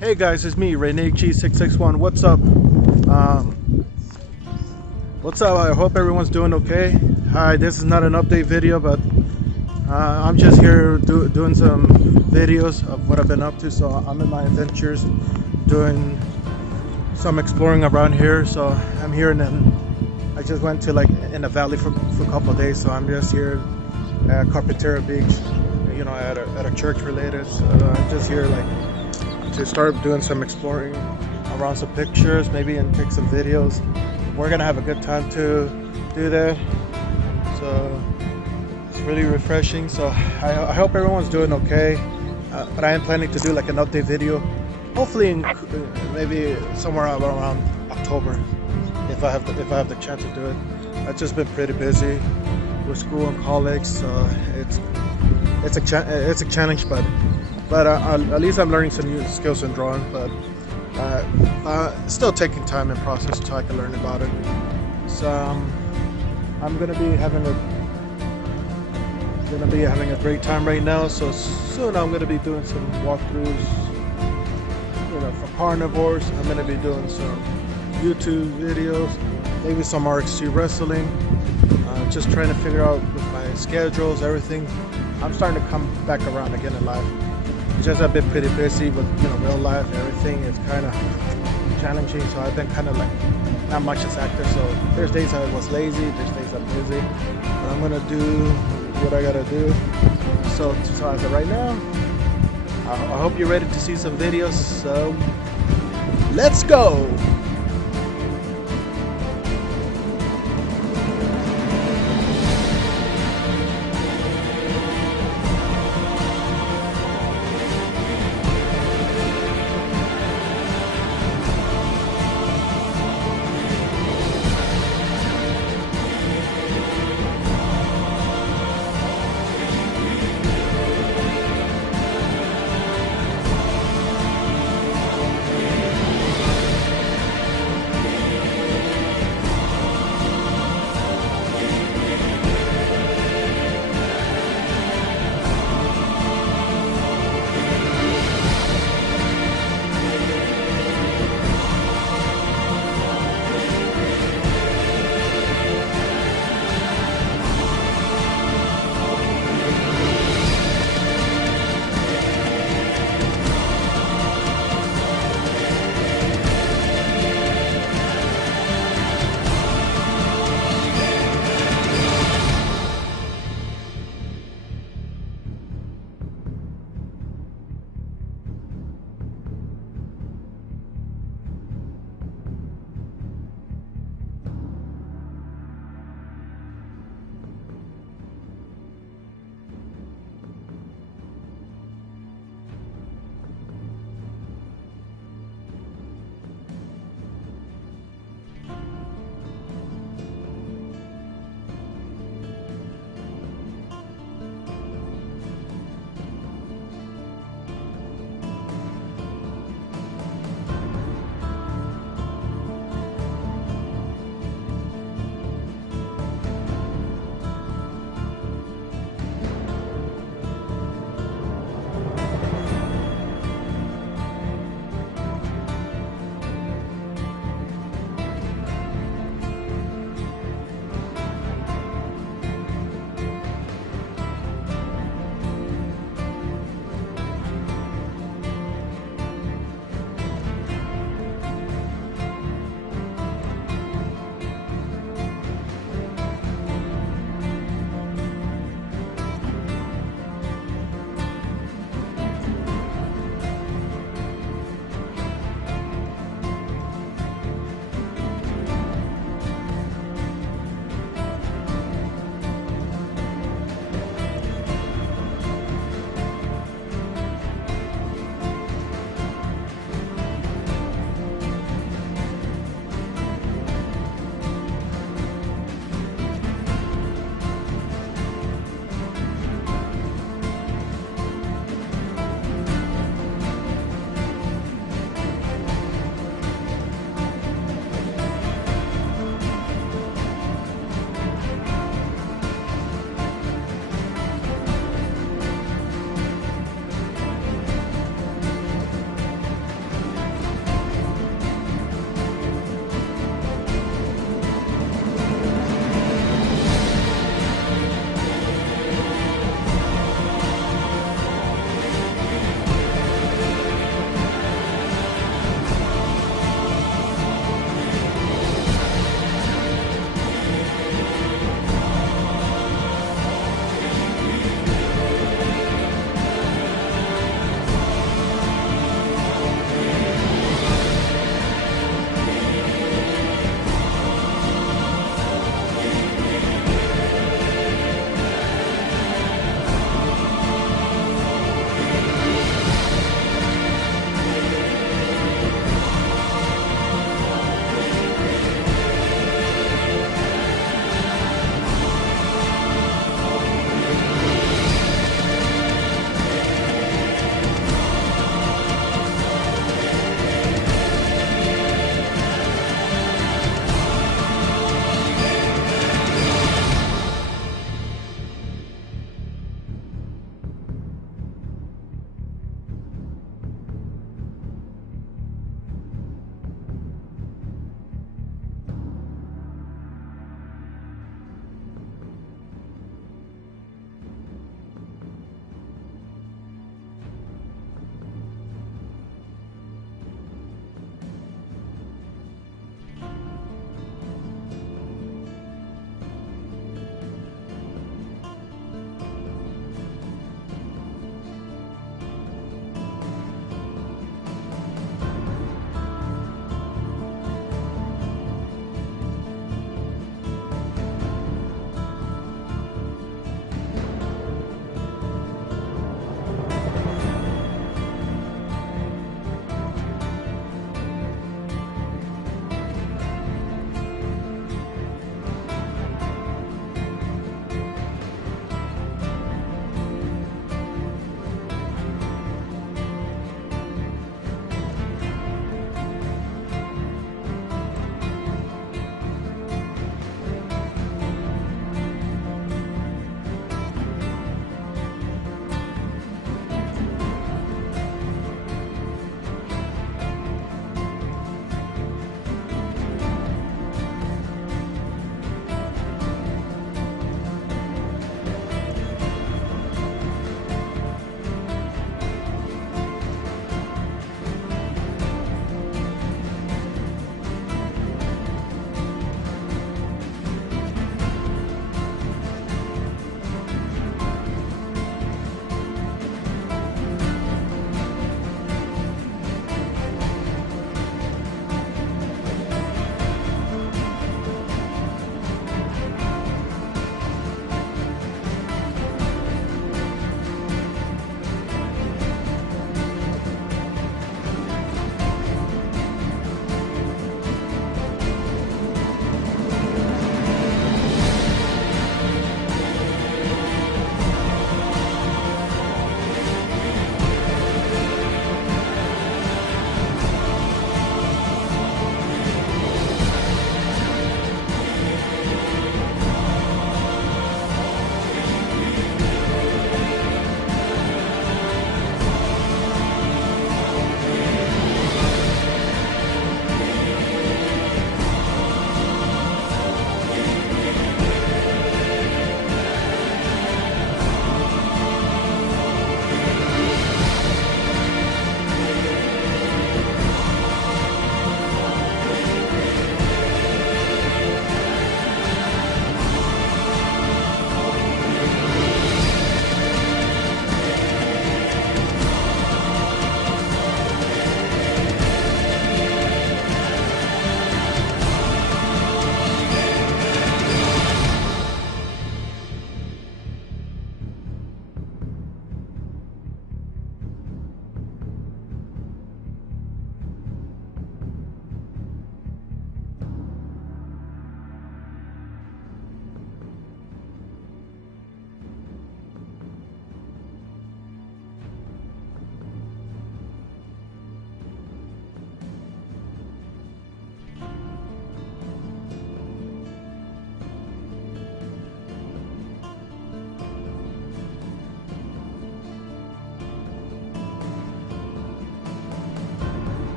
Hey guys, it's me, Reneg661. What's up? What's up? I hope everyone's doing okay. Hi, this is not an update video, but I'm just here doing some videos of what I've been up to. So I'm in my adventures, doing some exploring around here. So I'm here, and then I just went to like in the valley for a couple of days. So I'm just here at Carpinteria Beach, you know, at a church related. So I'm just here like to start doing some exploring around some pictures, maybe, and take some videos. We're gonna have a good time to do that, so it's really refreshing. So I hope everyone's doing okay, but I am planning to do like an update video, hopefully in maybe somewhere around October, if I have the chance to do it. I've just been pretty busy with school and college, so it's a challenge, but at least I'm learning some new skills in drawing. But still taking time and process so I can learn about it. So I'm gonna be having a great time right now. So soon I'm gonna be doing some walkthroughs, you know, for carnivores. I'm gonna be doing some YouTube videos, maybe some RxG wrestling. Just trying to figure out with my schedules, everything. I'm starting to come back around again in life. It's just I've been pretty busy with, you know, real life, everything. It's kind of challenging, so I've been kind of like not much as active. So there's days I was lazy, there's days I'm busy, but I'm gonna do what I gotta do. So as of right now, I hope you're ready to see some videos. So let's go.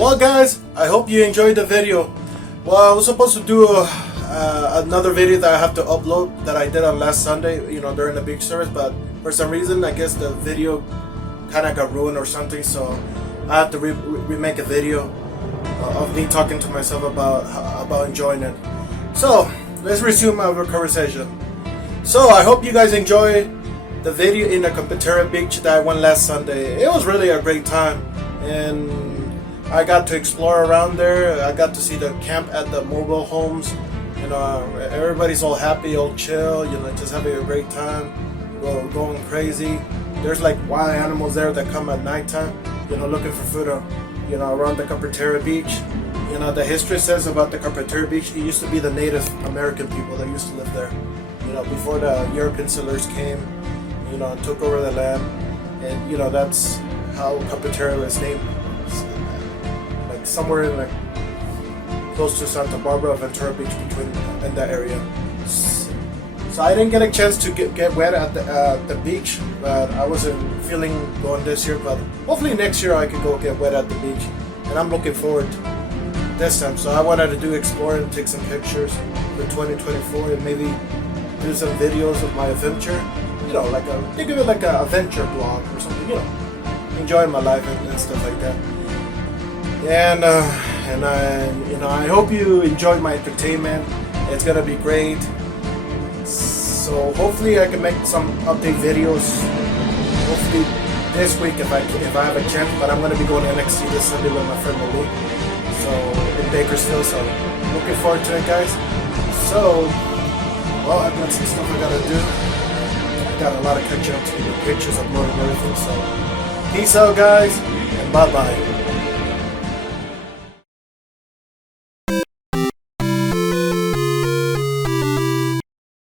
Well, guys, I hope you enjoyed the video. Well, I was supposed to do another video that I have to upload that I did on last Sunday, during the beach service, but for some reason, I guess the video kind of got ruined or something, so I have to remake a video of me talking to myself about enjoying it. So let's resume our conversation. So I hope you guys enjoyed the video in the Carpinteria Beach that I went last Sunday. It was really a great time, and I got to explore around there. I got to see the camp at the mobile homes. Everybody's all happy, all chill, just having a great time, going crazy. There's like wild animals there that come at nighttime, looking for food, around the Carpinteria Beach. The history says about the Carpinteria Beach, it used to be the Native American people that used to live there, before the European settlers came, and took over the land. And, that's how Carpinteria was named. Like somewhere in close to Santa Barbara, Ventura Beach, in that area. So I didn't get a chance to get wet at the beach, but I wasn't feeling going this year. But hopefully next year I could go get wet at the beach, and I'm looking forward this time. So I wanted to do explore and take some pictures for 2024, and maybe do some videos of my adventure. Think of it like an adventure blog or something. Enjoying my life and stuff like that. And I hope you enjoyed my entertainment. It's gonna be great. So hopefully I can make some update videos. Hopefully this week if I have a chance. But I'm gonna be going to NXT this Sunday with my friend Malik. So in Bakersfield. So looking forward to it, guys. So I've got some stuff I gotta do. I got a lot of catch up to do, pictures, uploading, everything. So peace out, guys, and bye bye.